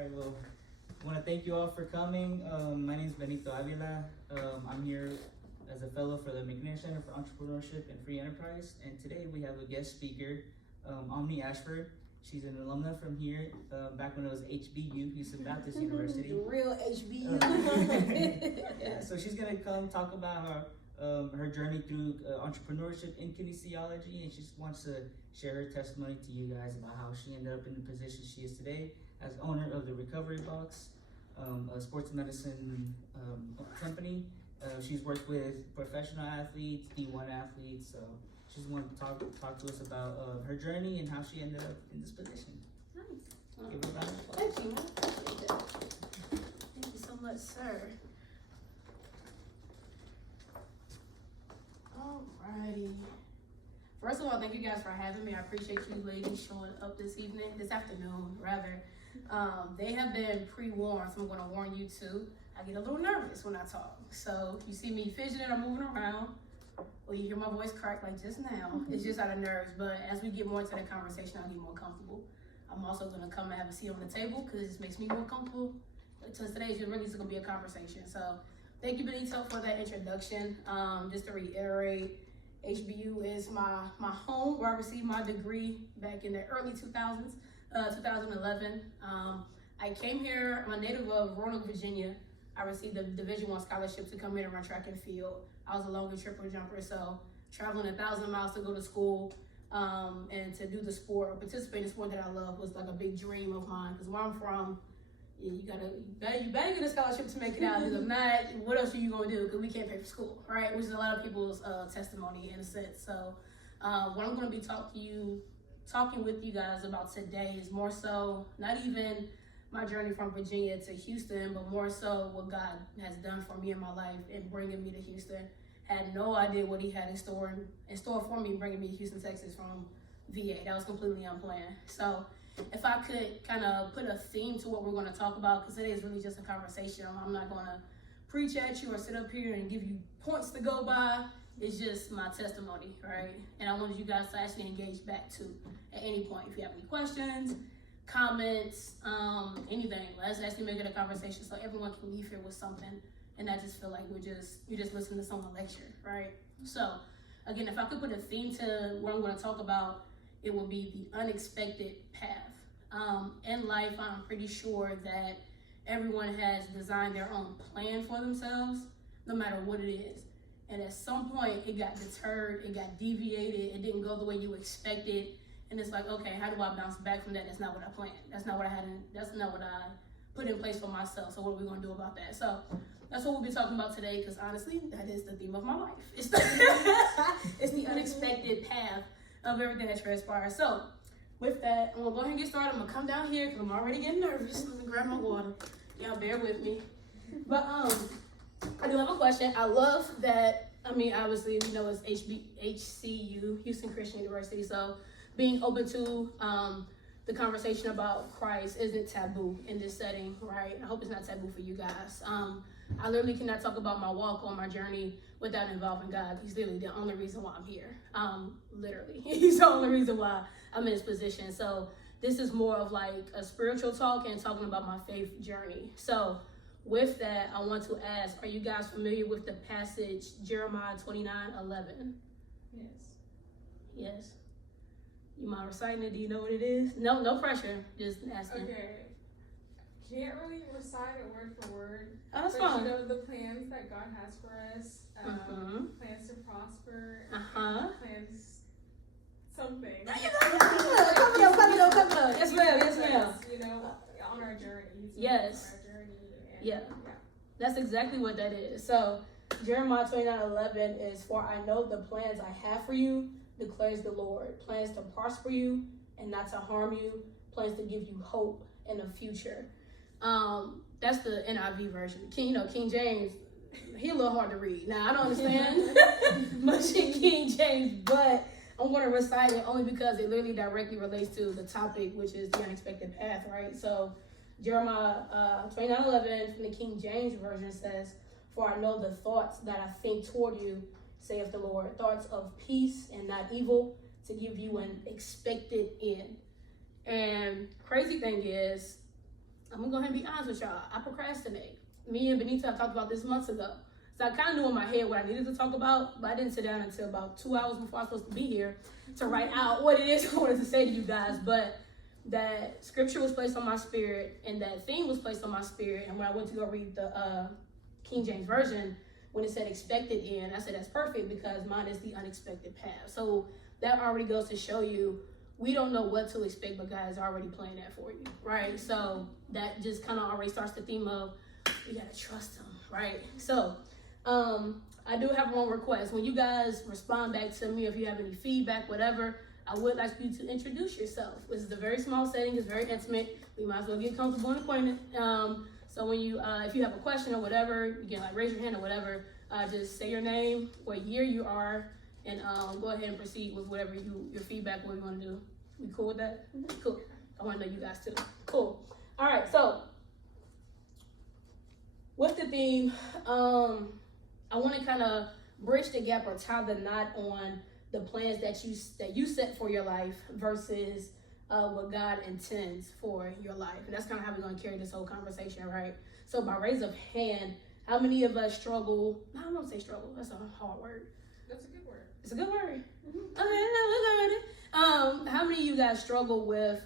right, well, I want to thank you all for coming. My name is Benito Avila. I'm here as a fellow for the McNair Center for Entrepreneurship and Free Enterprise. And today we have a guest speaker, Omni Ashford. She's an alumna from here, back when it was HBU, Houston Baptist University. The real HBU. Yeah, so she's gonna come talk about her journey through entrepreneurship in kinesiology, and she just wants to share her testimony to you guys about how she ended up in the position she is today as owner of the Recovery Box, a sports medicine company. She's worked with professional athletes, D1 athletes, so she's want to talk to us about her journey and how she ended up in this position. Nice. Give her a round of applause. Thank you, man. Appreciate that. Thank you so much, sir. Alrighty. First of all, thank you guys for having me. I appreciate you ladies showing up this afternoon, rather. They have been pre-warned, so I'm going to warn you too. I get a little nervous when I talk. So if you see me fidgeting or moving around, or you hear my voice crack like just now, it's just out of nerves. But as we get more into the conversation, I'll get more comfortable. I'm also going to come and have a seat on the table because it just makes me more comfortable. Because today is really just going to be a conversation. So thank you, Benito, for that introduction. Just to reiterate, HBU is my home where I received my degree back in the early 2000s, 2011. I came here, I'm a native of Roanoke, Virginia. I received a Division I scholarship to come here and run track and field. I was a long and triple jumper, so traveling 1,000 miles to go to school and to do the sport, or participate in the sport that I love was like a big dream of mine. Because where I'm from, you better get a scholarship to make it out. Because if not, what else are you gonna do? Because we can't pay for school, right? Which is a lot of people's testimony in a sense. So what I'm gonna be talking with you guys about today is more so not even my journey from Virginia to Houston, but more so what God has done for me in my life and bringing me to Houston. Had no idea what He had in store for me, bringing me to Houston, Texas from VA. That was completely unplanned. So if I could kind of put a theme to what we're going to talk about, because today is really just a conversation. I'm not going to preach at you or sit up here and give you points to go by. It's just my testimony, right? And I wanted you guys to actually engage back to at any point. If you have any questions, comments, anything, let's actually make it a conversation so everyone can leave here with something and not just feel like you're just listening to someone lecture, right? So again, if I could put a theme to what I'm going to talk about, it would be the unexpected path. In life, I'm pretty sure that everyone has designed their own plan for themselves, no matter what it is. And at some point, it got deterred, it got deviated, it didn't go the way you expected. And it's like, okay, how do I bounce back from that? That's not what I planned. That's not what I put in place for myself. So what are we going to do about that? So that's what we'll be talking about today, because honestly, that is the theme of my life. It's the unexpected path of everything that transpires. So with that, I'm going to go ahead and get started. I'm going to come down here because I'm already getting nervous. Let me grab my water. Y'all bear with me. But I do have a question. I love that, obviously, it's HCU, Houston Christian University. So being open to the conversation about Christ isn't taboo in this setting, right? I hope it's not taboo for you guys. I literally cannot talk about my walk or my journey without involving God. He's literally the only reason why I'm here. Literally, He's the only reason why I'm in this position. So this is more of like a spiritual talk and talking about my faith journey. So with that, I want to ask, are you guys familiar with the passage Jeremiah 29:11? Yes. Yes. You mind reciting it? Do you know what it is? No pressure. Just asking. Okay. Can't really recite it word for word. Oh, that's but fine. you know the plans that God has for us. Plans to prosper. Plans something. Come on. Yes, ma'am. You know, on our journey. Yes. On our journey. And, Yeah. That's exactly what that is. So Jeremiah 29:11 is, "For I know the plans I have for you, declares the Lord. Plans to prosper you and not to harm you. Plans to give you hope in a future." That's the NIV version. King James, he a little hard to read. Now, I don't understand much in King James, but I'm going to recite it only because it literally directly relates to the topic, which is the unexpected path, right? So Jeremiah 29:11 from the King James version says, "For I know the thoughts that I think toward you, saith the Lord, thoughts of peace and not evil, to give you an expected end." And crazy thing is, I'm gonna go ahead and be honest with y'all. I procrastinate. Me and Benita talked about this months ago. So I kind of knew in my head what I needed to talk about, but I didn't sit down until about 2 hours before I was supposed to be here to write out what it is I wanted to say to you guys. But that scripture was placed on my spirit, and that theme was placed on my spirit. And when I went to go read the King James Version, when it said expected end, I said that's perfect because mine is the unexpected path. So that already goes to show you we don't know what to expect, but God is already playing that for you, right? So that just kind of already starts the theme of we gotta trust Him, right? So I do have one request. When you guys respond back to me, if you have any feedback, whatever, I would like you to introduce yourself. This is a very small setting. It's very intimate. We might as well get comfortable and acquainted. So when you, if you have a question or whatever, you can like raise your hand or whatever. Just say your name, what year you are, and go ahead and proceed with whatever your feedback, what you want to do. We cool with that? Cool. I want to know you guys too. Cool. All right. So with the theme, I want to kind of bridge the gap or tie the knot on the plans that you set for your life versus what God intends for your life. And that's kind of how we're going to carry this whole conversation, right? So by raise of hand, how many of us struggle? I don't say struggle. That's a hard word. That's a good word. It's a good word. Okay, let's go. How many of you guys struggle with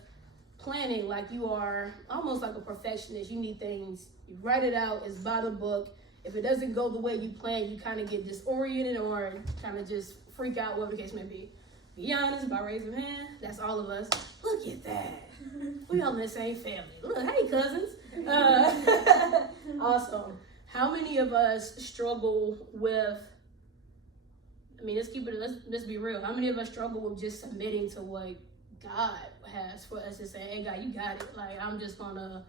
planning like you are almost like a perfectionist? You need things, you write it out, it's by the book. If it doesn't go the way you plan, you kind of get disoriented or kind of just freak out, whatever the case may be. Be honest, by raising hand, that's all of us. Look at that. We all in the same family. Look, hey, cousins. Awesome. How many of us struggle with, I mean, let's be real. How many of us struggle with just submitting to what God has for us to say, hey, God, you got it. Like, I'm just gonna,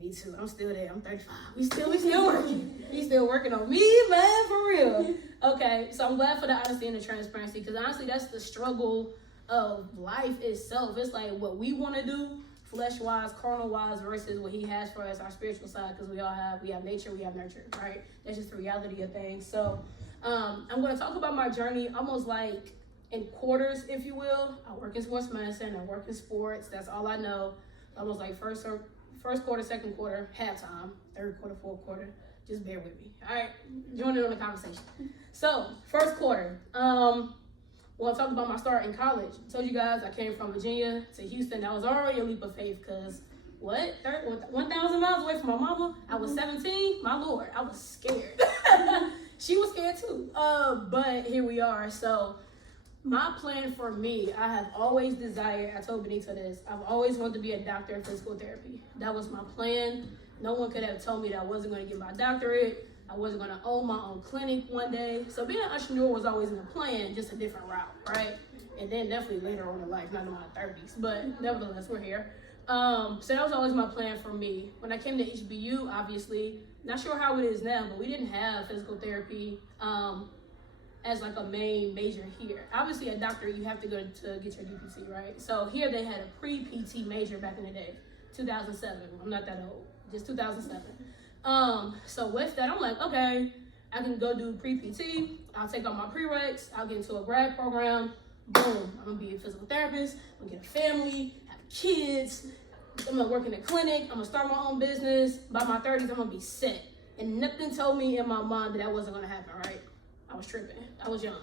me too. I'm still there. I'm 35. We still working. He's still working on me, man, for real. Okay, so I'm glad for the honesty and the transparency because honestly, that's the struggle of life itself. It's like what we want to do, flesh-wise, carnal-wise, versus what He has for us, our spiritual side, because we have nature, we have nurture, right? That's just the reality of things. So I'm going to talk about my journey almost like in quarters, if you will. I work in sports medicine. I work in sports. That's all I know. Almost like first quarter, second quarter, halftime, third quarter, fourth quarter. Just bear with me. All right, join in on the conversation. So, first quarter. Want to talk about my start in college. I told you guys I came from Virginia to Houston. That was already a leap of faith because 1,000 miles away from my mama. I was 17. My Lord, I was scared. She was scared too. But here we are. So, my plan for me, I have always desired, I told Benita this, I've always wanted to be a doctor in physical therapy. That was my plan. No one could have told me that I wasn't going to get my doctorate. I wasn't going to own my own clinic one day. So being an entrepreneur was always in the plan, just a different route, right? And then definitely later on in life, not in my 30s, but nevertheless, we're here. So that was always my plan for me. When I came to HBU, obviously, not sure how it is now, but we didn't have physical therapy as like a main major here. Obviously, a doctor, you have to go to get your DPT, right? So here they had a pre-PT major back in the day, 2007. I'm not that old, just 2007. So with that, I'm like, okay, I can go do pre-PT. I'll take all my prereqs. I'll get into a grad program. Boom, I'm gonna be a physical therapist. I'm gonna get a family, have kids. I'm gonna work in a clinic. I'm gonna start my own business. By my 30s, I'm gonna be set. And nothing told me in my mind that wasn't gonna happen, right? I was tripping. I was young.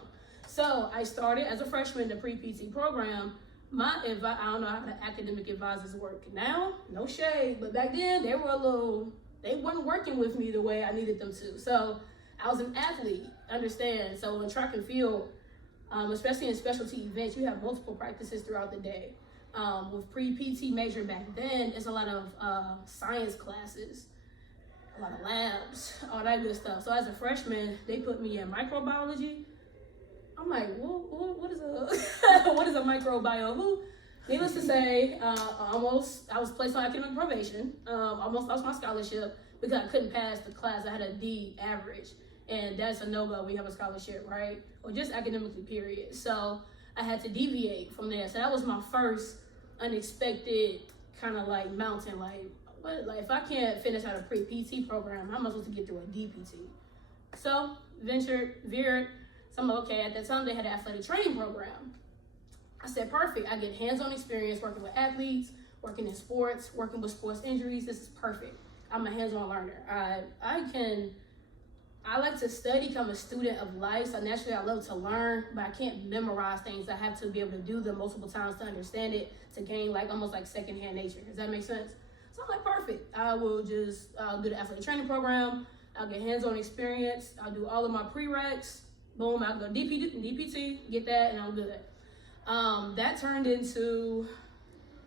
So I started as a freshman in the pre-PT program. I don't know how the academic advisors work now, no shade, but back then they weren't working with me the way I needed them to. So I was an athlete, understand? So in track and field, especially in specialty events, you have multiple practices throughout the day. With pre-PT major back then, it's a lot of science classes, a lot of labs, all that good stuff. So as a freshman, they put me in microbiology. I'm like, what is a microbiome? Who? Needless to say, I was placed on academic probation. Almost lost my scholarship because I couldn't pass the class. I had a D average, and that's a no-go. We have a scholarship, right? Or just academically, period. So I had to deviate from there. So that was my first unexpected kind of like mountain. Like, what? Like if I can't finish out a pre-PT program, how am I supposed to get through a DPT? So veered. So I'm like, okay, at that time they had an athletic training program. I said, perfect. I get hands-on experience working with athletes, working in sports, working with sports injuries. This is perfect. I'm a hands-on learner. I like to study, become a student of life. So naturally, I love to learn, but I can't memorize things. I have to be able to do them multiple times to understand it, to gain like almost like secondhand nature. Does that make sense? So I'm like, perfect. I will just do the athletic training program. I'll get hands-on experience. I'll do all of my prereqs. Boom, I'll go DPT, get that, and I'm good. That turned into,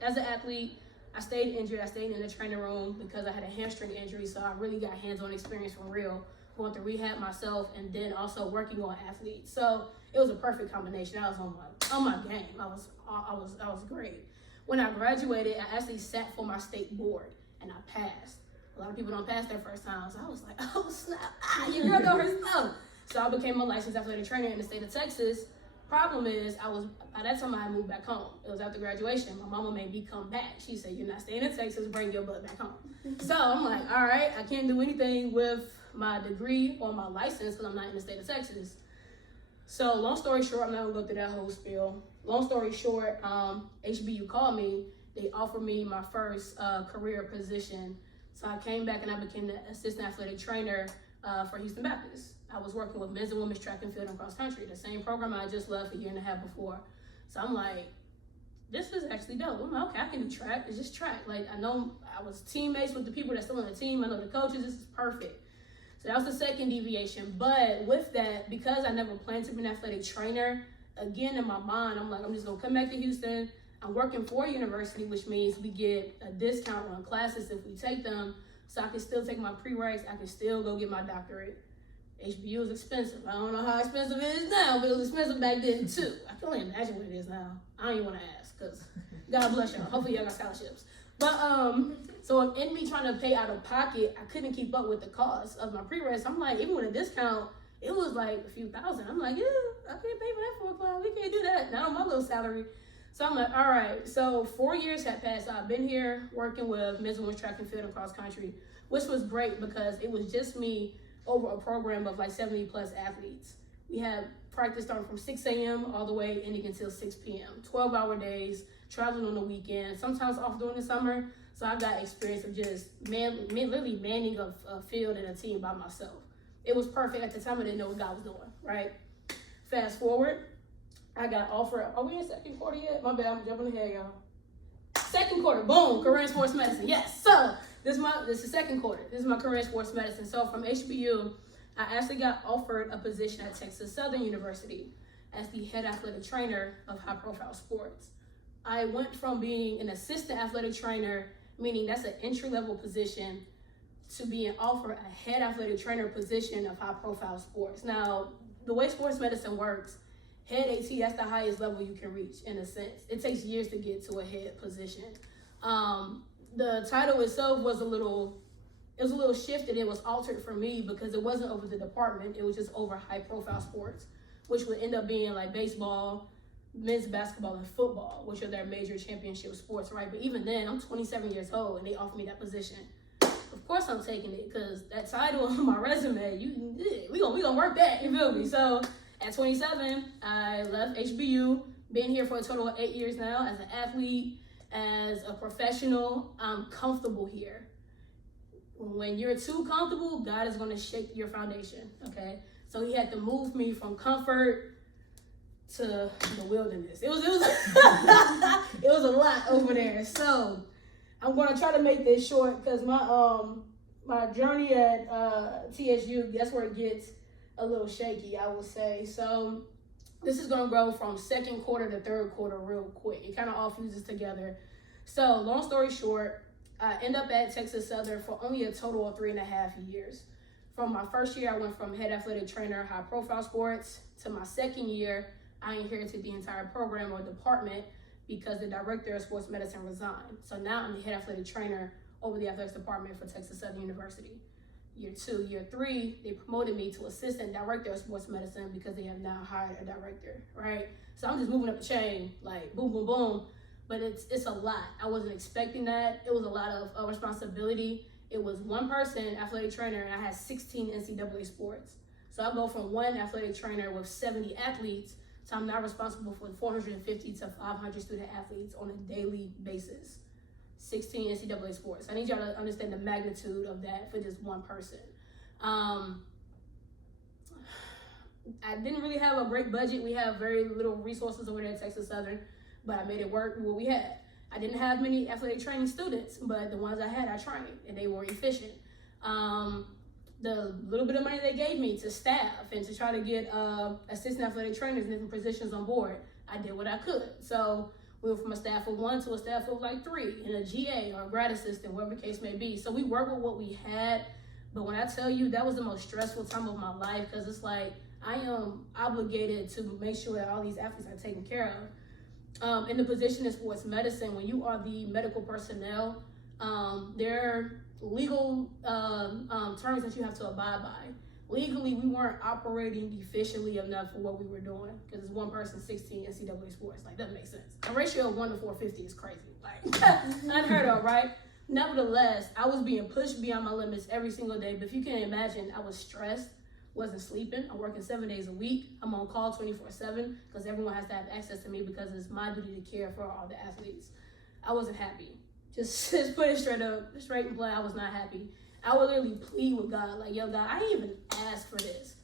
as an athlete, I stayed injured. I stayed in the training room because I had a hamstring injury, so I really got hands-on experience from real, going to rehab myself, and then also working on athletes. So it was a perfect combination. I was on my game. I was great. When I graduated, I actually sat for my state board, and I passed. A lot of people don't pass their first time, so I was like, oh snap, your girl know her stuff. So I became a licensed athletic trainer in the state of Texas. Problem is, by that time I had moved back home. It was after graduation. My mama made me come back. She said, you're not staying in Texas, bring your butt back home. So I'm like, all right, I can't do anything with my degree or my license because I'm not in the state of Texas. So long story short, I'm not gonna go through that whole spiel. Long story short, HBU called me. They offered me my first career position. So I came back and I became the assistant athletic trainer for Houston Baptist. I was working with men's and women's track and field and cross country, the same program I just left a year and a half before. So I'm like, this is actually dope. I'm like, okay, I can do track. It's just track. Like, I know I was teammates with the people that's still on the team. I know the coaches. This is perfect. So that was the second deviation. But with that, because I never planned to be an athletic trainer, again, in my mind, I'm like, I'm just going to come back to Houston. I'm working for a university, which means we get a discount on classes if we take them. So I can still take my prereqs. I can still go get my doctorate. HBU is expensive. I don't know how expensive it is now, but it was expensive back then too. I can only imagine what it is now. I don't even want to ask, because God bless y'all. Hopefully y'all got scholarships. But so in me trying to pay out of pocket, I couldn't keep up with the cost of my prereqs. I'm like, even with a discount, it was like a few thousand. I'm like, yeah, I can't pay for that for a class. We can't do that. Not on my little salary. So I'm like, all right. So 4 years had passed. I've been here working with men's and women's track and field and cross country, which was great because it was just me over a program of like 70 plus athletes. We had practice starting from 6 a.m. all the way ending until 6 p.m. 12-hour days, traveling on the weekend, sometimes off during the summer. So I got experience of just literally manning a field and a team by myself. It was perfect. At the time, I didn't know what God was doing, right? Fast forward, I got offered, are we in second quarter yet? My bad, I'm jumping ahead, y'all. Second quarter, boom, career in sports medicine, yes. So this is the second quarter. This is my career in sports medicine. So from HBU, I actually got offered a position at Texas Southern University as the head athletic trainer of high profile sports. I went from being an assistant athletic trainer, meaning that's an entry-level position, to being offered a head athletic trainer position of high profile sports. Now, the way sports medicine works, head AT, that's the highest level you can reach in a sense. It takes years to get to a head position. The title itself was a little shifted. It was altered for me because it wasn't over the department. It was just over high profile sports, which would end up being like baseball, men's basketball, and football, which are their major championship sports, right? But even then, I'm 27 years old and they offered me that position. Of course I'm taking it because that title on my resume, we gonna work that, you feel me? So at 27, I left HBU, been here for a total of 8 years now as an athlete, as a professional. I'm comfortable here. When you're too comfortable, God is gonna shake your foundation, okay? So he had to move me from comfort to the wilderness. It was it was a lot over there. So I'm gonna try to make this short because my journey at TSU, that's where it gets a little shaky, I will say. So this is gonna go from second quarter to third quarter real quick. It kind of all fuses together. So long story short, I end up at Texas Southern for only a total of 3.5 years. From my first year, I went from head athletic trainer, high profile sports, to my second year, I inherited the entire program or department because the director of sports medicine resigned. So now I'm the head athletic trainer over the athletics department for Texas Southern University. Year 2, year 3, they promoted me to assistant director of sports medicine because they have now hired a director, right? So I'm just moving up the chain, like boom, boom, boom. But it's a lot. I wasn't expecting that. It was a lot of responsibility. It was one person, athletic trainer, and I had 16 NCAA sports. So I go from one athletic trainer with 70 athletes, so I'm now responsible for 450 to 500 student athletes on a daily basis. 16 NCAA sports. I need y'all to understand the magnitude of that for just one person. I didn't really have a great budget. We have very little resources over there at Texas Southern, but I made it work with what we had. I didn't have many athletic training students, but the ones I had, I trained, and they were efficient. The little bit of money they gave me to staff and to try to get assistant athletic trainers in different positions on board, I did what I could. So we went from a staff of 1 to a staff of like 3, and a GA or a grad assistant, whatever the case may be. So we worked with what we had, but when I tell you that was the most stressful time of my life, because it's like I am obligated to make sure that all these athletes are taken care of. In the position in sports medicine, when you are the medical personnel, there are legal terms that you have to abide by. Legally, we weren't operating efficiently enough for what we were doing, because it's one person, 16 NCAA sports. Like, that makes sense. A ratio of 1 to 450 is crazy. Like, unheard of, right? Nevertheless, I was being pushed beyond my limits every single day. But if you can imagine, I was stressed, wasn't sleeping. I'm working 7 days a week. I'm on call 24/7 because everyone has to have access to me because it's my duty to care for all the athletes. I wasn't happy. Just put it straight up, straight and plain. I was not happy. I would literally plead with God, like, yo, God, I didn't even ask for this.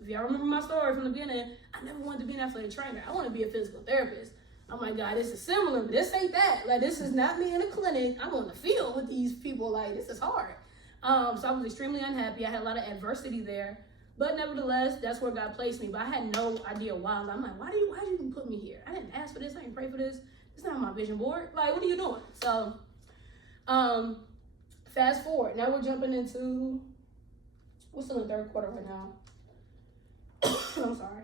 If y'all remember my story from the beginning, I never wanted to be an athletic trainer. I want to be a physical therapist. I'm like, God, this is similar, but this ain't that. Like, this is not me in a clinic. I'm on the field with these people. Like, this is hard. So I was extremely unhappy. I had a lot of adversity there. But nevertheless, that's where God placed me. But I had no idea why. I'm like, why do you even put me here? I didn't ask for this. I didn't pray for this. It's not on my vision board. Like, what are you doing? So, fast forward. Now we're jumping into, we're still in the third quarter right now. I'm sorry.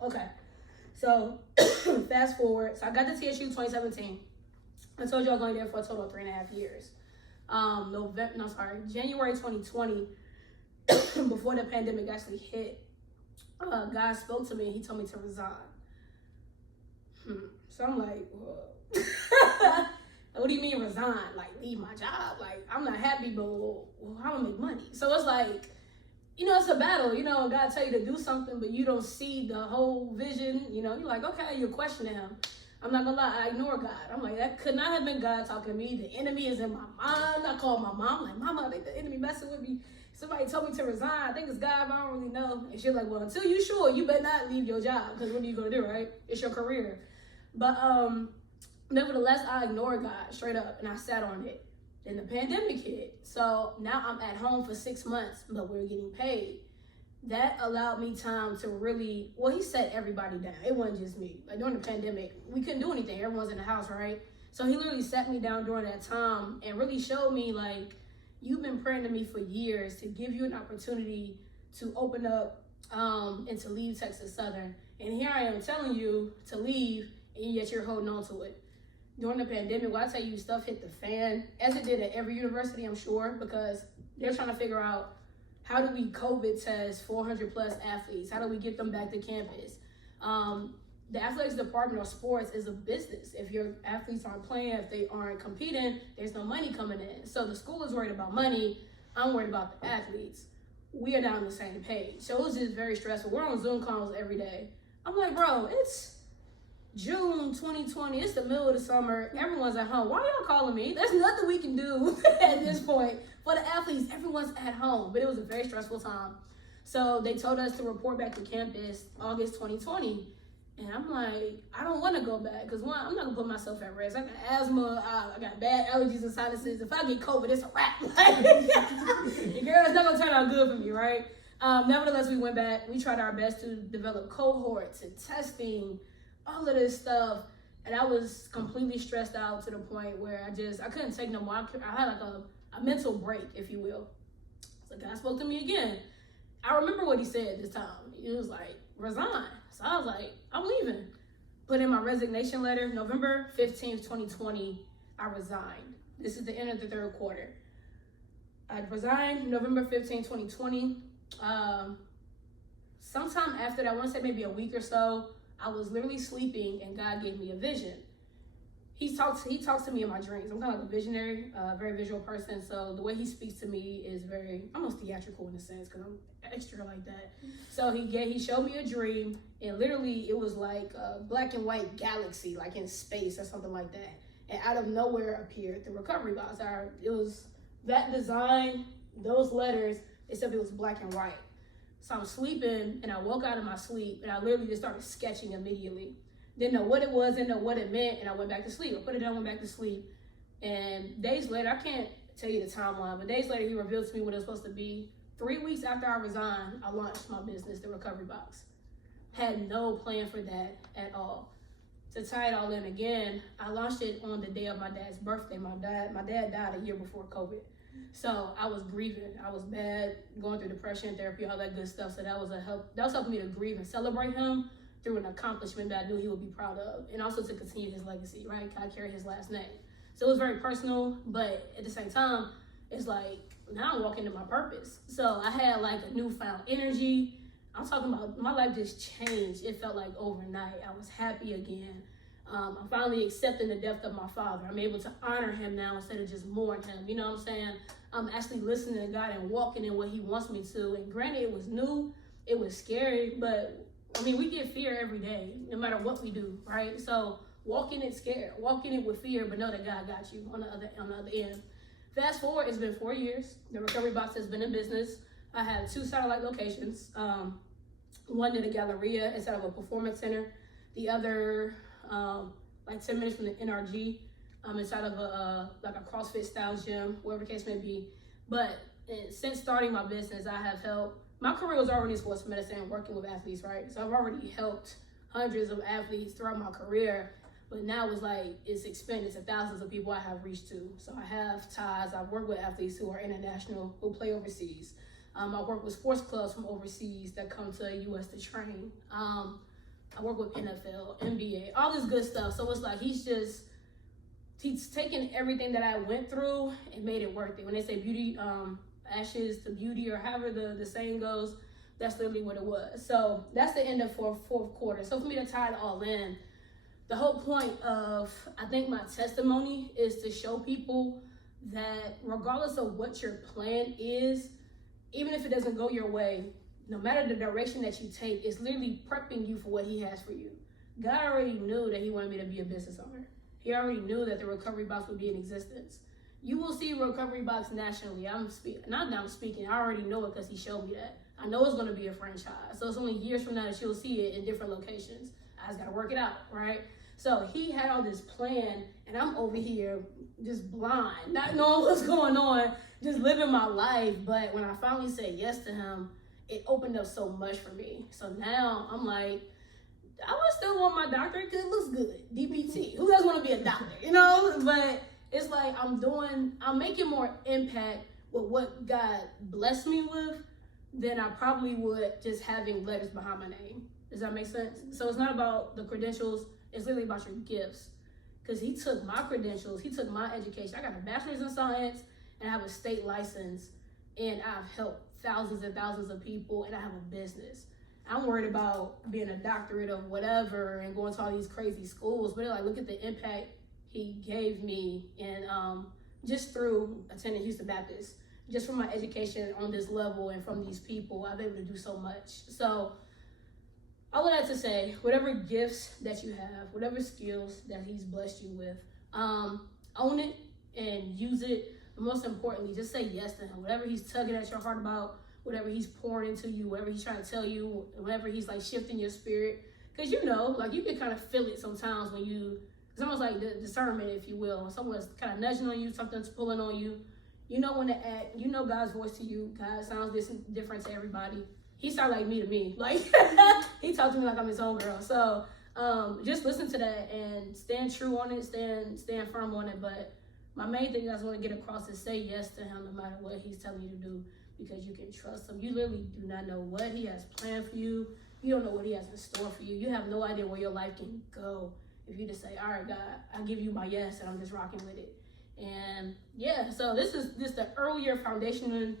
Okay. So, fast forward. So I got to TSU 2017. I told you I was going there for a total of 3.5 years. January 2020, before the pandemic actually hit, God spoke to me and he told me to resign. So I'm like, whoa. What do you mean resign? Like, leave my job? Like, I'm not happy, but how do I make money? So it's like, it's a battle. God tell you to do something, but you don't see the whole vision. You're like, okay, you're questioning him. I'm not gonna lie, I ignore God. I'm like, that could not have been God talking to me. The enemy is in my mind. I called my mom, like, Mama, I think the enemy messing with me. Somebody told me to resign. I think it's God, but I don't really know. And she's like, well, until you sure, you better not leave your job, because what are you gonna do, right? It's your career. But nevertheless, I ignored God straight up, and I sat on it. Then the pandemic hit. So now I'm at home for 6 months, but we're getting paid. That allowed me time to really, he set everybody down. It wasn't just me. Like, during the pandemic, we couldn't do anything. Everyone's in the house, right? So he literally sat me down during that time and really showed me, like, you've been praying to me for years to give you an opportunity to open up and to leave Texas Southern. And here I am telling you to leave, and yet you're holding on to it. During the pandemic, I tell you, stuff hit the fan, as it did at every university, I'm sure, because they're trying to figure out, how do we COVID test 400 plus athletes? How do we get them back to campus? The athletics department of sports is a business. If your athletes aren't playing, if they aren't competing, there's no money coming in. So the school is worried about money. I'm worried about the athletes. We are not on the same page. So it was just very stressful. We're on Zoom calls every day. I'm like, bro, it's June 2020. It's the middle of the summer. Everyone's at home. Why are y'all calling me? There's nothing we can do at this point. For the athletes, everyone's at home. But it was a very stressful time. So they told us to report back to campus August 2020. And I'm like, I don't want to go back. Because one, I'm not going to put myself at risk. I got asthma. I got bad allergies and sinuses. If I get COVID, it's a wrap. Girl, it's not going to turn out good for me, right? Nevertheless, we went back. We tried our best to develop cohorts and testing, all of this stuff. And I was completely stressed out to the point where I couldn't take no more. I had like a mental break, if you will. So God spoke to me again. I remember what he said this time. He was like, resign. So I was like, I'm leaving. Put in my resignation letter, November 15th, 2020, I resigned. This is the end of the third quarter. I resigned November 15th, 2020. Sometime after that, I want to say maybe a week or so, I was literally sleeping and God gave me a vision. he talks to me in my dreams. I'm kind of like a visionary, very visual person. So the way he speaks to me is very almost theatrical in a sense because I'm extra like that. So he showed me a dream, and literally it was like a black and white galaxy, like in space or something like that. And out of nowhere appeared the recovery box. It was that design, those letters, except it was black and white. So I'm sleeping, and I woke out of my sleep, and I literally just started sketching immediately. Didn't know what it was, didn't know what it meant, and I went back to sleep. I put it down, went back to sleep. And days later, I can't tell you the timeline, but days later, he revealed to me what it was supposed to be. 3 weeks after I resigned, I launched my business, The Recovery Box. Had no plan for that at all. To tie it all in again, I launched it on the day of my dad's birthday. My dad died a year before COVID. So I was grieving. I was bad, going through depression, therapy, all that good stuff. So that was helping me to grieve and celebrate him through an accomplishment that I knew he would be proud of, and also to continue his legacy, right? I carry his last name. So it was very personal, but at the same time, it's like, now I'm walking into my purpose. So I had like a newfound energy. I'm talking about my life just changed. It felt like overnight. I was happy again. I'm finally accepting the death of my father. I'm able to honor him now instead of just mourn him. You know what I'm saying? I'm actually listening to God and walking in what he wants me to. And granted, it was new. It was scary, but I mean, we get fear every day, no matter what we do, right? So walk in it scared, walk in it with fear, but know that God got you on the other end. Fast forward, it's been 4 years. The Recovery Box has been in business. I have 2 satellite locations, one in the Galleria instead of a performance center. The other, like 10 minutes from the NRG, inside of a CrossFit style gym, whatever the case may be. But since starting my business, I have helped. My career was already in sports medicine, working with athletes, right? So I've already helped hundreds of athletes throughout my career, but now it's expanded to thousands of people I have reached to. So I have ties. I've worked with athletes who are international, who play overseas. I work with sports clubs from overseas that come to the U.S. to train. I work with NFL, NBA, all this good stuff. So it's like he's taken everything that I went through and made it worth it. When they say beauty, ashes to beauty, or however the saying goes, that's literally what it was. So that's the end of fourth quarter. So for me to tie it all in, the whole point of, I think, my testimony is to show people that regardless of what your plan is, even if it doesn't go your way, no matter the direction that you take, it's literally prepping you for what he has for you. God already knew that he wanted me to be a business owner. He already knew that the Recovery Box would be in existence. You will see Recovery Box nationally. I already know it because he showed me that. I know it's going to be a franchise. So it's only years from now that you'll see it in different locations. I just got to work it out, right? So he had all this plan, and I'm over here just blind, not knowing what's going on, just living my life. But when I finally said yes to him, it opened up so much for me. So now I'm like, I would still want my doctorate because it looks good. DPT. Who doesn't want to be a doctor, you know? But it's like I'm making more impact with what God blessed me with than I probably would just having letters behind my name. Does that make sense? So it's not about the credentials. It's literally about your gifts. Because he took my credentials. He took my education. I got a bachelor's in science and I have a state license. And I've helped thousands and thousands of people, and I have a business. I'm worried about being a doctorate of whatever and going to all these crazy schools. But like, look at the impact he gave me, and just through attending Houston Baptist, just from my education on this level and from these people, I've been able to do so much. So all of that to say, whatever gifts that you have, whatever skills that he's blessed you with, own it and use it. But most importantly, just say yes to him. Whatever he's tugging at your heart about, whatever he's pouring into you, whatever he's trying to tell you, whatever he's like shifting your spirit. Because you know, like you can kind of feel it sometimes when it's almost like the discernment, if you will. When someone's kind of nudging on you, something's pulling on you. You know when to act, you know God's voice to you. God sounds different to everybody. He sounded like me to me. Like, he talked to me like I'm his own girl. So just listen to that and stand true on it, stand firm on it. But my main thing I just want to get across is say yes to him no matter what he's telling you to do, because you can trust him. You literally do not know what he has planned for you. You don't know what he has in store for you. You have no idea where your life can go if you just say, all right, God, I give you my yes, and I'm just rocking with it. And yeah, so this is just the earlier foundational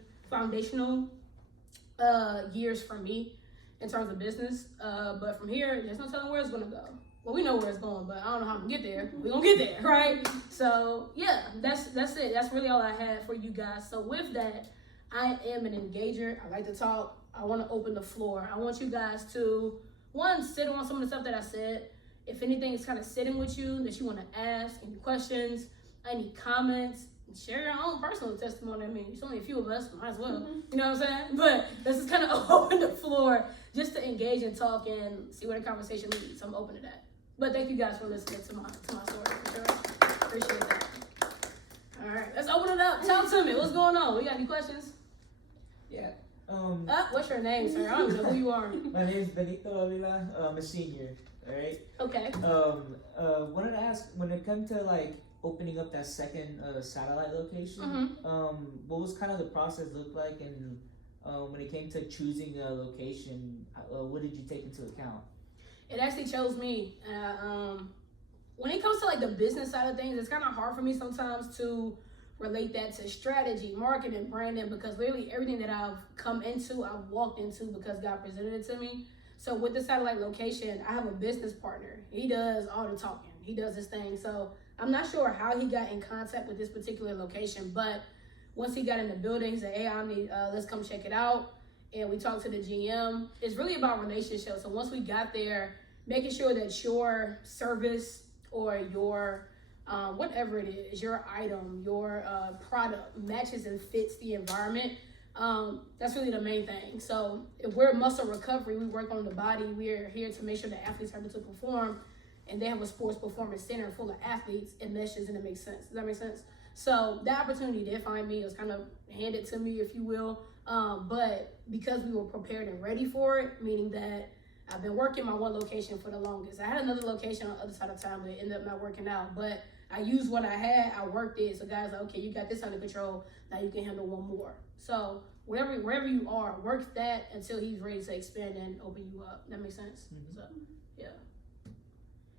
years for me in terms of business. But from here, there's no telling where it's going to go. well, we know where it's going, but I don't know how I'm gonna get there. We're gonna get there, right? So yeah, that's it. That's really all I had for you guys. So with that, I am an engager. I like to talk. I want to open the floor. I want you guys to, one, sit on some of the stuff that I said. If anything is kind of sitting with you that you want to ask, any questions, any comments, share your own personal testimony. I mean, it's only a few of us, might as well. You know what I'm saying? But let's just kind of open the floor just to engage and talk and see where the conversation leads. So I'm open to that. But thank you guys for listening to my story, for sure. Appreciate that. All right, let's open it up. Talk to me. What's going on? We got any questions? Yeah. What's your name, sir? I don't know who you are. My name is Benito Avila. I'm a senior. All right. Okay. Wanted to ask, when it comes to like opening up that second satellite location, what was kind of the process look like, and when it came to choosing a location, what did you take into account? It actually chose me. When it comes to like the business side of things, it's kind of hard for me sometimes to relate that to strategy, marketing, branding, because literally everything that I've come into, I've walked into because God presented it to me. So with the satellite location, I have a business partner. He does all the talking. He does his thing. So I'm not sure how he got in contact with this particular location, but once he got in the building, he said, hey, Omni, let's come check it out. And we talked to the GM. It's really about relationships. So once we got there, making sure that your service or your whatever it is, your item, your product matches and fits the environment. That's really the main thing. So if we're muscle recovery, we work on the body. We're here to make sure that athletes are able to perform, and they have a sports performance center full of athletes. It meshes and it makes sense. Does that make sense? So that opportunity did find me. It was kind of handed to me, if you will. But because we were prepared and ready for it, meaning that I've been working my one location for the longest. I had another location on the other side of town, but it ended up not working out. But I used what I had, I worked it. So guys, like, okay, you got this under control. Now you can handle one more. So wherever you are, work that until he's ready to expand and open you up. That makes sense? So, yeah.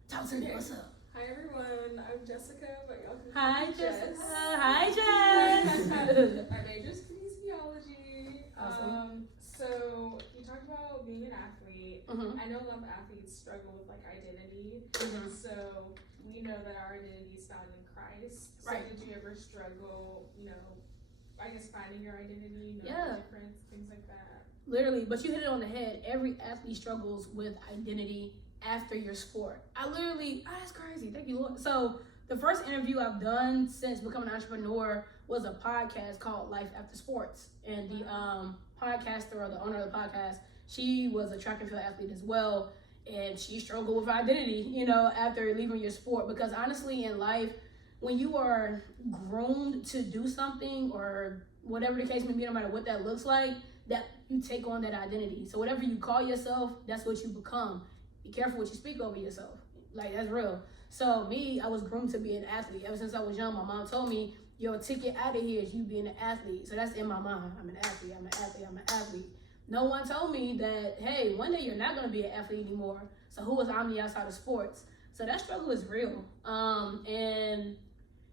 Talk to me, what's up? Hi everyone, I'm Jessica, but y'all can Hi, call me Jess. Jessica. Hi, Jess. My major is kinesiology. Awesome. So you talked about being an athlete. I know a lot of athletes struggle with like identity. So we know that our identity is found in Christ. So Right. did you ever struggle, I guess finding your identity, the difference, things like that? Literally, but you hit it on the head. Every athlete struggles with identity after your sport. That's crazy. Thank you, Lord. So the first interview I've done since becoming an entrepreneur was a podcast called Life After Sports. And the podcaster, or the owner of the podcast, she was a track and field athlete as well. And she struggled with identity, after leaving your sport. Because honestly, in life, when you are groomed to do something, or whatever the case may be, no matter what that looks like, that you take on that identity. So whatever you call yourself, that's what you become. Be careful what you speak over yourself. Like, that's real. So me, I was groomed to be an athlete. Ever since I was young, my mom told me, your ticket out of here is you being an athlete. So that's in my mind. I'm an athlete, I'm an athlete, I'm an athlete. No one told me that, hey, one day you're not going to be an athlete anymore. So who is Omni outside of sports? So that struggle is real. And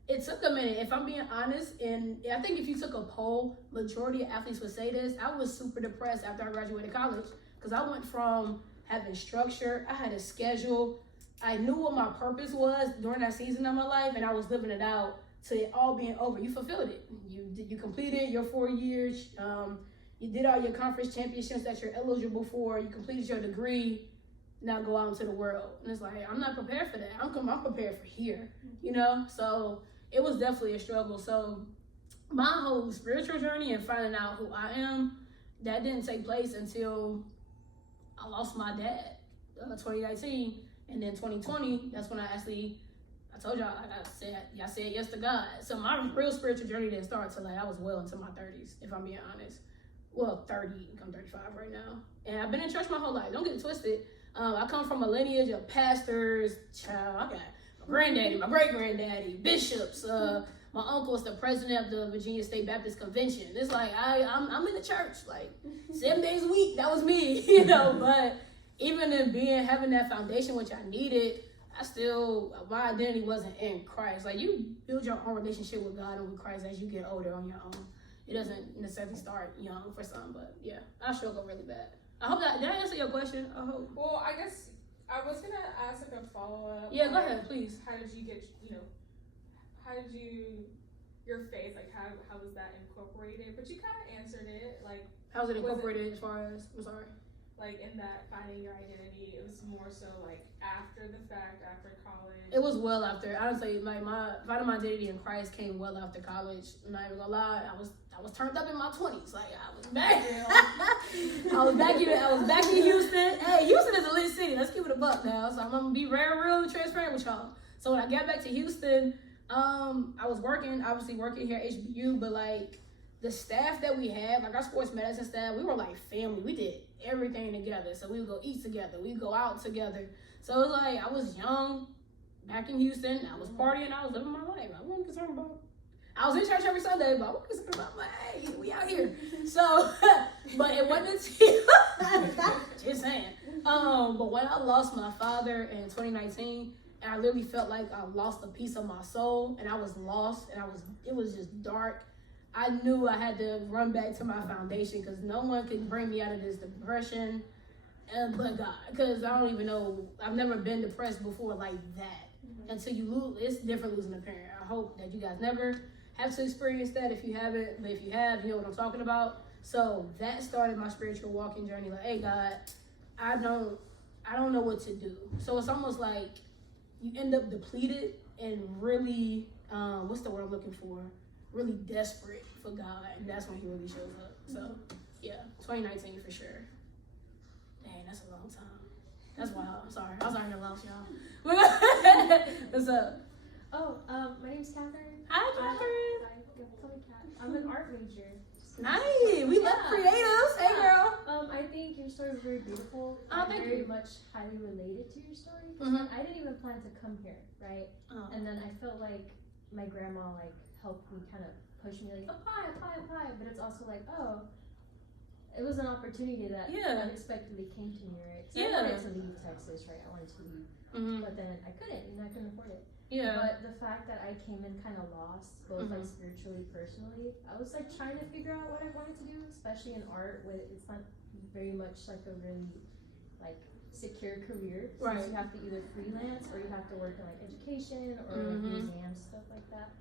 it took a minute, if I'm being honest, and I think if you took a poll, majority of athletes would say this. I was super depressed after I graduated college, because I went from having structure, I had a schedule, I knew what my purpose was during that season of my life, and I was living it out, to it all being over. You fulfilled it. You completed your 4 years, you did all your conference championships that you're eligible for, you completed your degree, now go out into the world. And it's like, I'm not prepared for that. I'm prepared for here, So it was definitely a struggle. So my whole spiritual journey and finding out who I am, that didn't take place until I lost my dad, 2019. And then 2020, that's when I told y'all, like I said yes to God. So my real spiritual journey didn't start till I was well into my 30s, if I'm being honest. Well, 30, I'm 35 right now. And I've been in church my whole life. Don't get it twisted. I come from a lineage of pastors, I got my granddaddy, my great-granddaddy, bishops. My uncle is the president of the Virginia State Baptist Convention. It's like, I'm in the church, like 7 days a week. That was me, But even in having that foundation, which I needed, my identity wasn't in Christ. Like, you build your own relationship with God and with Christ as you get older on your own. It doesn't necessarily start young for some, but yeah, I struggle really bad. I hope did I answer your question? I hope. Well, I guess I was gonna ask like a follow-up. Yeah, go ahead, please. How did you get, your faith, like how was that incorporated? But you kind of answered it, like. How's it incorporated as far as, I'm sorry? Like in that finding your identity, it was more so like after the fact, after college. It was well after. I would say like finding my identity in Christ came well after college. I'm not even gonna lie, I was turned up in my 20s. Like I was back. I was back in Houston. Hey, Houston is a lit city. Let's keep it a buck now. So I'm gonna be real transparent with y'all. So when I got back to Houston, I was obviously working here at HCU, but like the staff that we had, like our sports medicine staff, we were like family. We did everything together. So we would go eat together. We'd go out together. So it was like, I was young, back in Houston. I was partying. I was living my life. I wasn't concerned about, I was in church every Sunday, but I wasn't concerned about, like, hey, we out here. So, but it wasn't until, just saying. But when I lost my father in 2019, and I literally felt like I lost a piece of my soul, and I was lost, and it was just dark. I knew I had to run back to my foundation because no one could bring me out of this depression but God. Because I don't even know, I've never been depressed before like that. Until you lose, it's different losing a parent. I hope that you guys never have to experience that. If you haven't, but if you have, you know what I'm talking about. So that started my spiritual walking journey. Like, hey God, I don't know what to do. So it's almost like you end up depleted and really, what's the word I'm looking for? Really desperate for God, and that's when he really shows up. So, yeah, 2019 for sure. Dang, that's a long time. That's wild. I'm sorry. I was already lost, y'all. What's up? Oh, my name's Catherine. Hi, Catherine. I'm an art major. Nice. We love creatives. Hey, girl. I think your story is very beautiful. Oh, I'm thank very you. much highly related to your story. I didn't even plan to come here, right? Oh. And then I felt like my grandma helped me kind of push me apply. But it's also like, oh, it was an opportunity that unexpectedly came to me, right? So I wanted to leave Texas, right? I wanted to leave, but then I couldn't, and I couldn't afford it. Yeah. But the fact that I came in kind of lost, both spiritually, personally, I was trying to figure out what I wanted to do, especially in art, where it's not very much a really secure career. Right. Since you have to either freelance or you have to work in education or museums, stuff like that.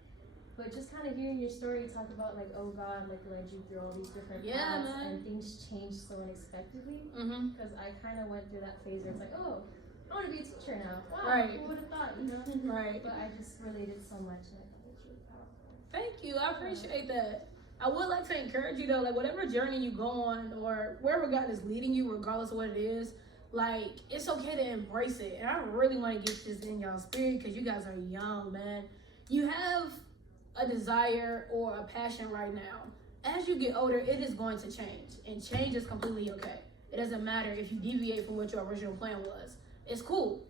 But just kind of hearing your story talk about oh God, led you through all these different paths, and things changed so unexpectedly. Because I kind of went through that phase where it's oh, I want to be a teacher now. Wow, Right. who would have thought, Right. But I just related so much, and I thought it was really powerful. Thank you. I appreciate that. I would like to encourage you though, whatever journey you go on or wherever God is leading you, regardless of what it is, it's okay to embrace it. And I really want to get this in y'all's spirit because you guys are young, man. You have a desire or a passion right now. As you get older, it is going to change, and change is completely okay. It doesn't matter if you deviate from what your original plan was. It's cool.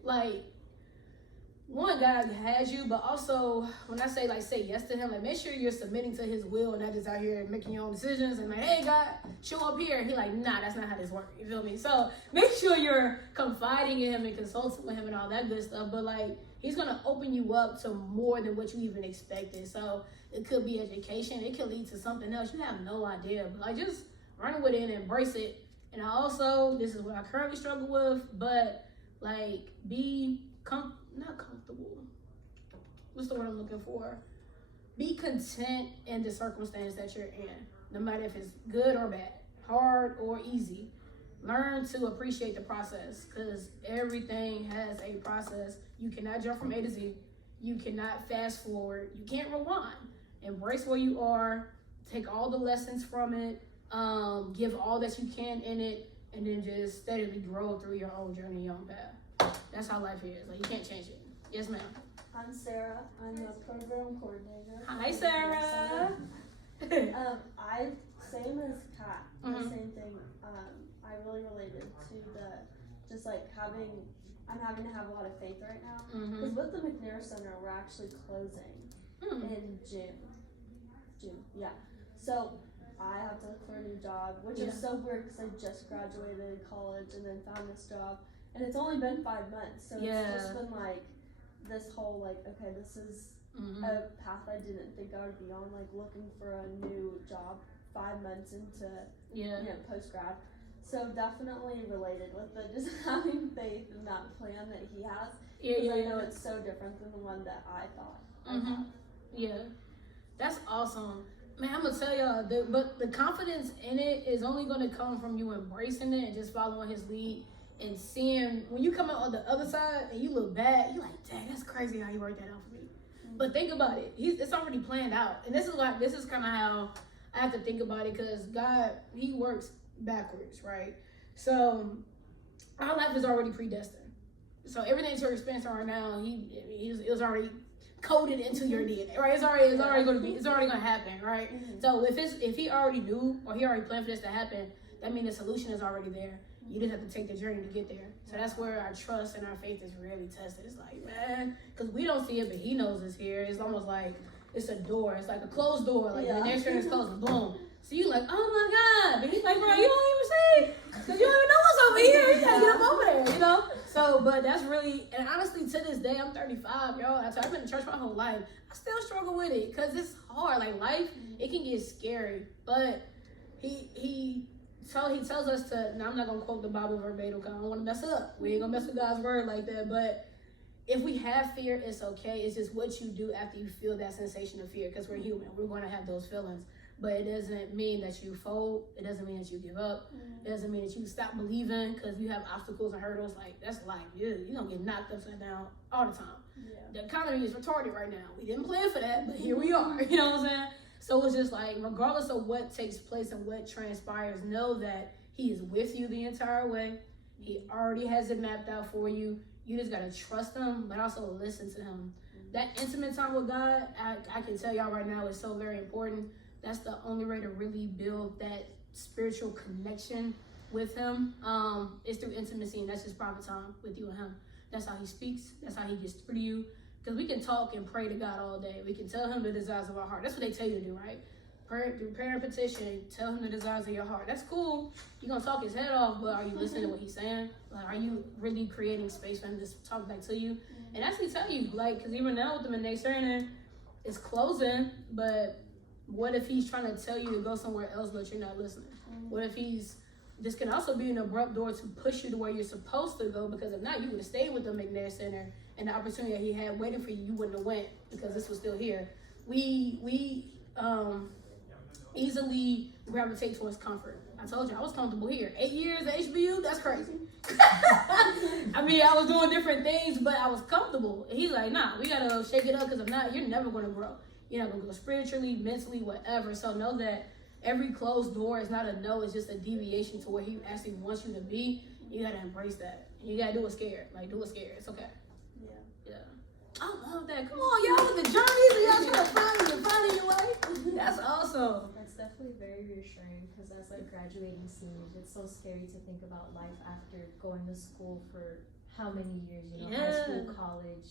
One, God has you, but also when I say say yes to him, make sure you're submitting to his will and not just out here making your own decisions and hey God, show up here. And he nah, that's not how this works. You feel me? So make sure you're confiding in him and consulting with him and all that good stuff. But he's gonna open you up to more than what you even expected. So it could be education, it could lead to something else. You have no idea. But just run with it and embrace it. And I also, this is what I currently struggle with, but be not comfortable. What's the word I'm looking for? Be content in the circumstance that you're in, no matter if it's good or bad, hard or easy. Learn to appreciate the process because everything has a process. You cannot jump from A to Z. You cannot fast forward. You can't rewind. Embrace where you are. Take all the lessons from it. Give all that you can in it, and then just steadily grow through your own journey, your own path. That's how life is. You can't change it. Yes, ma'am. I'm Sarah. I'm a program coordinator. Hi, Sarah. I same as Kat. The same thing. I really related to I'm having to have a lot of faith right now because with the McNair Center, we're actually closing in June. Yeah. So I have to look for a new job, which is so weird because I just graduated college and then found this job. And it's only been 5 months, so it's just been this whole okay, this is a path I didn't think I would be on, looking for a new job 5 months into post grad. So definitely related with the just having faith in that plan that he has. Yeah, Because I know it's so different than the one that I thought. I had. Yeah, that's awesome. Man, I'm gonna tell y'all, but the confidence in it is only gonna come from you embracing it and just following his lead and seeing when you come out on the other side and you look back, you're like, dang, that's crazy how he worked that out for me. But think about it, it's already planned out, and this is kind of how I have to think about it, because God, he works backwards, right? So our life is already predestined. So everything that you're experiencing right now, it was already coded into your DNA, right? It's already gonna happen, right? So if he already knew or he already planned for this to happen, that means the solution is already there. You just have to take the journey to get there. So that's where our trust and our faith is really tested. It's like, man, because we don't see it, but he knows it's here. It's almost like it's a door. It's like a closed door. Like the next door is closed, boom. So you like, oh my God. But he's like, bro, you don't even see it. Because you don't even know what's over here. You gotta get up over there, you know? So, but that's really, and honestly, to this day, I'm 35, y'all. I've been in church my whole life. I still struggle with it because it's hard. Like life, it can get scary. But he tells us to, now I'm not going to quote the Bible verbatim because I don't want to mess up. We ain't going to mess with God's word like that. But if we have fear, it's okay. It's just what you do after you feel that sensation of fear, because we're human. We're going to have those feelings. But it doesn't mean that you fold. It doesn't mean that you give up. It doesn't mean that you stop believing because you have obstacles and hurdles. Like, that's life. You're going to get knocked upside down all the time. Yeah. The economy is retarded right now. We didn't plan for that, but here we are. You know what I'm saying? So it's just like, regardless of what takes place and what transpires, know that he is with you the entire way. He already has it mapped out for you. You just got to trust him, but also listen to him. That intimate time with God, I can tell y'all right now, is so very important. That's the only way to really build that spiritual connection with him. Is through intimacy, and that's just private time with you and him. That's how he speaks. That's how he gets through to you. Because we can talk and pray to God all day. We can tell him the desires of our heart. That's what they tell you to do, right? Through prayer and petition, tell him the desires of your heart. That's cool. You're going to talk his head off, but are you listening to what he's saying? Like, are you really creating space for him to talk back to you? And actually tell you, like, because even now with the McNair Center, it's closing, but what if he's trying to tell you to go somewhere else, but you're not listening? What if this can also be an abrupt door to push you to where you're supposed to go, because if not, you would have stayed with the McNair Center, and the opportunity that he had waiting for you, you wouldn't have went because this was still here. We easily gravitate towards comfort. I told you I was comfortable here. 8 years at HCU, that's crazy. I mean, I was doing different things, but I was comfortable. And he's like, nah, we gotta shake it up, because if not, you're never gonna grow. You're not gonna grow spiritually, mentally, whatever. So know that every closed door is not a no, it's just a deviation to where he actually wants you to be. You gotta embrace that. You gotta do it scared. Like, do it scared. It's okay. Yeah. I love that. Come on, y'all, with the journeys and y'all trying to find your way. That's awesome. That's definitely very reassuring, because as like graduating seniors, it's so scary to think about life after going to school for how many years, high school, college,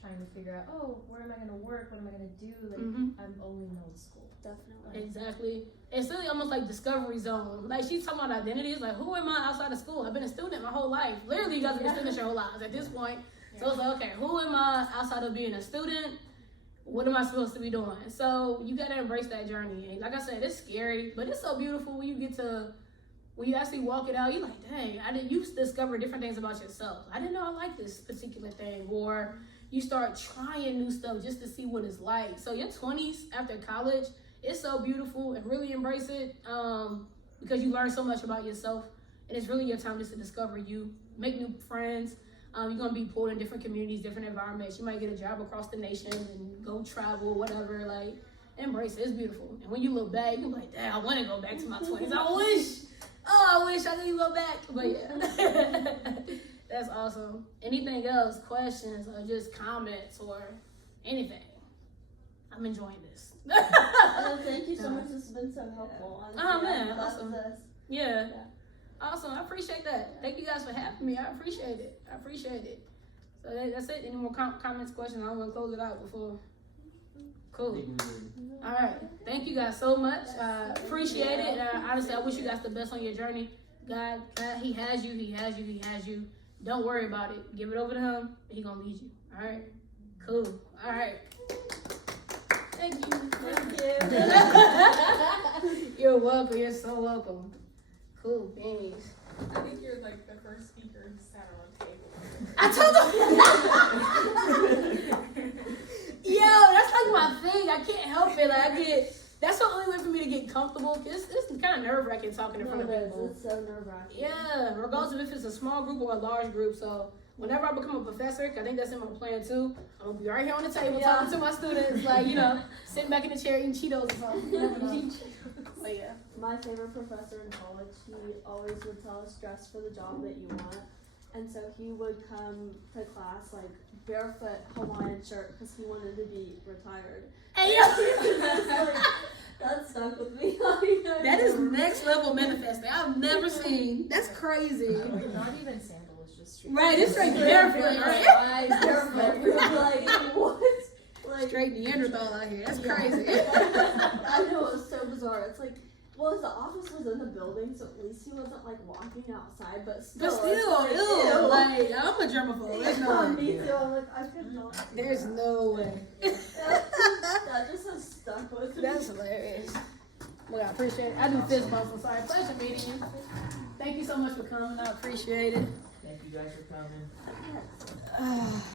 trying to figure out, where am I going to work? What am I going to do? Like, I'm only in old school. Definitely. Exactly. It's really almost like discovery zone. Like, she's talking about identity. It's like, who am I outside of school? I've been a student my whole life. Literally, you guys have been students your whole lives at this point. So it's like, okay, who am I outside of being a student? What am I supposed to be doing? So you got to embrace that journey. And like I said, it's scary, but it's so beautiful when you actually walk it out. You're like, dang, you discover different things about yourself. I didn't know I liked this particular thing. Or you start trying new stuff just to see what it's like. So your 20s after college, it's so beautiful, and really embrace it, because you learn so much about yourself. And it's really your time just to discover you, make new friends. You're going to be pulled in different communities, different environments. You might get a job across the nation and go travel, whatever. Like, embrace it. It's beautiful. And when you look back, you're like, damn, I want to go back to my 20s. I wish I could go back. But yeah, that's awesome. Anything else, questions, or just comments or anything? I'm enjoying this. Thank you so much. This has been so helpful. Honestly. Oh, man, awesome. Yeah. Awesome, I appreciate that. Thank you guys for having me. I appreciate it. So that's it. Any more comments, questions? I'm gonna close it out before. Cool. All right. Thank you guys so much. Appreciate it. Honestly, I wish you guys the best on your journey. God, He has you. He has you. He has you. Don't worry about it. Give it over to Him. He gonna lead you. All right. Cool. All right. Thank you. Thank you. You're welcome. You're so welcome. Cool beans. I think you're like the first speaker who sat on a table. I told them. Yo, that's like my thing. I can't help it. Like that's the only way for me to get comfortable. It's kind of nerve wracking talking in front of people. It's so nerve wracking. Yeah, regardless of if it's a small group or a large group. So whenever I become a professor, I think that's in my plan too. I'm gonna be right here on the table talking to my students, like sitting back in the chair eating Cheetos or something. But yeah. My favorite professor in college, he always would tell us dress for the job that you want. And so he would come to class like barefoot Hawaiian shirt because he wanted to be retired. Hey yo! That stuck with me. That is next level manifesting. I've never seen. That's crazy. Not even sandals, just straight. Right, it's straight barefoot, right? Barefoot. Like, what? Like, Straight Neanderthal out here. That's crazy. I know, it was so bizarre. It's like, well, the office was in the building, so at least he wasn't like walking outside, but still, ew. Like, I'm a germaphobe. There's no way. Me too. I'm like, I could not. do There's that. no way. That just has stuck with me. That's hilarious. Well, I appreciate it. I do fist bumps. I'm sorry. Pleasure meeting you. Thank you so much for coming. I appreciate it. Thank you guys for coming.